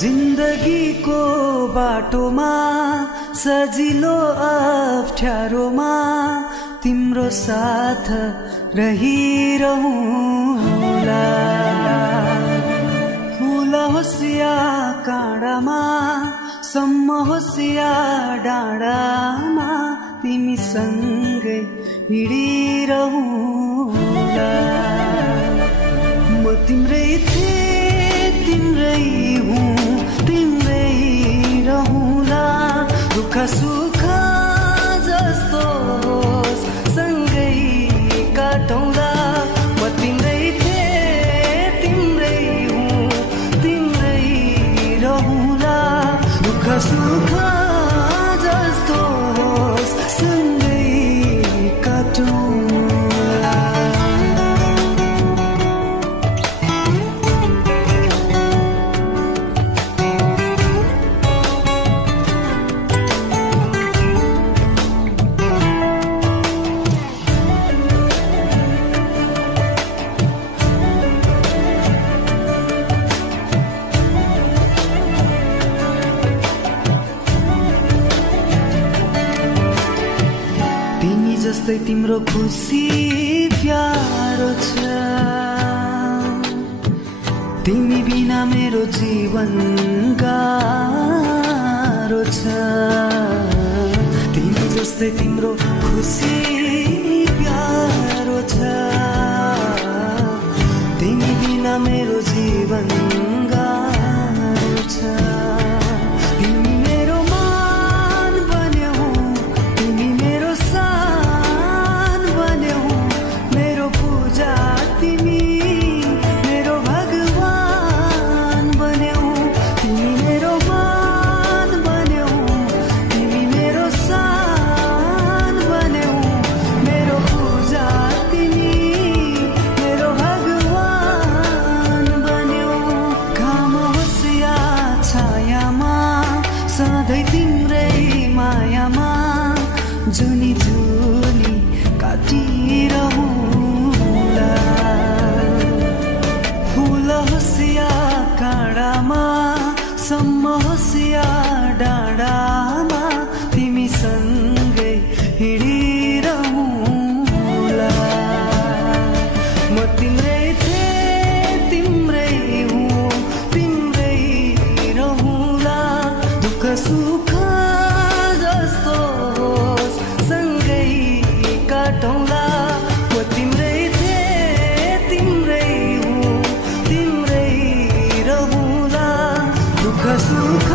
जिन्दगीको बाटोमा सजिलो अप्ठ्यारोमा तिम्रो साथ रहिरहुला। फूल होस् या काँडामा, सम्म होस् या डाँडामा, तिमी सँगै हिँडिरहुला। म तिम्रै थिएँ, तिम्रै हुँ, तिम्रै रहूँला। दुःख सुख जस्तो होस् सँगै काटौँला। म तिम्रै थिएँ, तिम्रै हुँ, तिम्रै रहूँला। दुःख सुख जस्तो होस् सँगै काटौँला। तिमी जस्तै तिम्रो खुसी प्यारो छ, तिमी बिना मेरो जीवन गाह्रो छ। तिमी जस्तै तिम्रो खुसी प्यारो छ, तिमी बिना मेरो जीवन गाह्रो छ। तिमी मेरो मान बन्यौ, तिमी मेरो सान बन्यौ, मेरो पूजा तिमी मेरो भगवान बन्यौ। तिमी मेरो मान बन्यौ, तिमी मेरो सान बन्यौ, मेरो पूजा तिमी मेरो भगवान बन्यौ। घाम होस् या छायामा, सधैँ तिम्रै मायामा जुनी जुनी काटिरहुँला। फूल होस् या काँडामा, सम्म होस् या डाँडामा, तिमी सँगै हिँडिरहुँला। म तिम्रै थिएँ, तिम्रै हुँ, तिम्रै रहूँला। दुःख सुख जस्तो होस् सँगै काटौँला। म तिम्रै थिएँ, तिम्रै हुँ, तिम्रै रहूँला। दुःख सुख